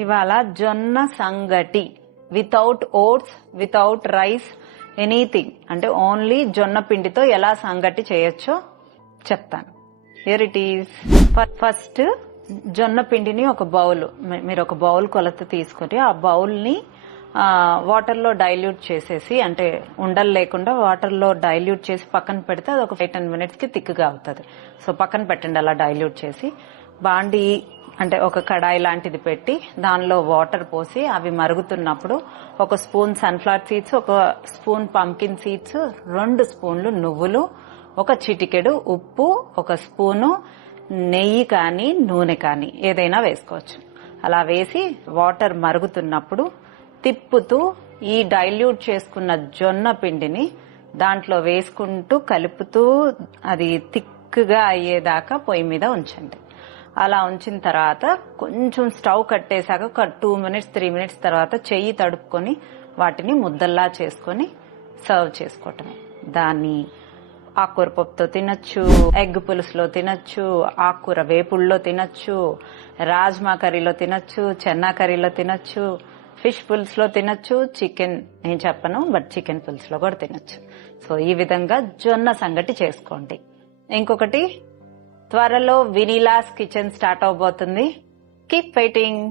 ఇవాళ జొన్న సంగటి without oats, without rice, anything, అంటే ఓన్లీ జొన్న పిండితో ఎలా సంగటి చేయొచ్చో చెప్తాను. Here it is. ఫస్ట్ జొన్న పిండిని ఒక బౌల్, మీరు ఒక బౌల్ కొలత తీసుకొని ఆ బౌల్ ని వాటర్ లో డైల్యూట్ చేసేసి, అంటే ఉండలు లేకుండా వాటర్ లో డైల్యూట్ చేసి పక్కన పెడితే అది ఒక 5-10 minutes కి థిక్గా అవుతుంది. సో పక్కన పెట్టండి అలా డైల్యూట్ చేసి. బాండి అంటే ఒక కడాయి లాంటిది పెట్టి దానిలో వాటర్ పోసి అవి మరుగుతున్నప్పుడు ఒక స్పూన్ సన్ఫ్లవర్ సీడ్స్, ఒక స్పూన్ పంకిన్ సీడ్స్, 2 స్పూన్లు నువ్వులు, ఒక చిటికెడు ఉప్పు, ఒక స్పూను నెయ్యి కానీ నూనె కానీ ఏదైనా వేసుకోవచ్చు. అలా వేసి వాటర్ మరుగుతున్నప్పుడు తిప్పుతూ ఈ డైల్యూట్ చేసుకున్న జొన్న పిండిని దాంట్లో వేసుకుంటూ కలుపుతూ అది థిక్గా అయ్యేదాకా పొయ్యి మీద ఉంచండి. అలా ఉంచిన తర్వాత కొంచెం స్టవ్ కట్టేశాక ఒక 2 minutes 3 minutes తర్వాత చెయ్యి తడుపుకొని వాటిని ముద్దల్లా చేసుకొని సర్వ్ చేసుకోవటమే. దాన్ని ఆకుకూర పప్పుతో తినచ్చు, ఎగ్ పులుసులో తినచ్చు, ఆకుకూర వేపుల్లో తినచ్చు, రాజ్మా కర్రీలో తినచ్చు, చెన్నా కర్రీలో తినచ్చు, ఫిష్ పులుసులో తినచ్చు, చికెన్ నేను చెప్పను బట్ చికెన్ పులుసులో కూడా తినచ్చు. సో ఈ విధంగా జొన్న సంగటి చేసుకోండి. ఇంకొకటి, త్వరలో వినీలాస్ కిచెన్ స్టార్ట్ అవబోతుంది. Keep waiting.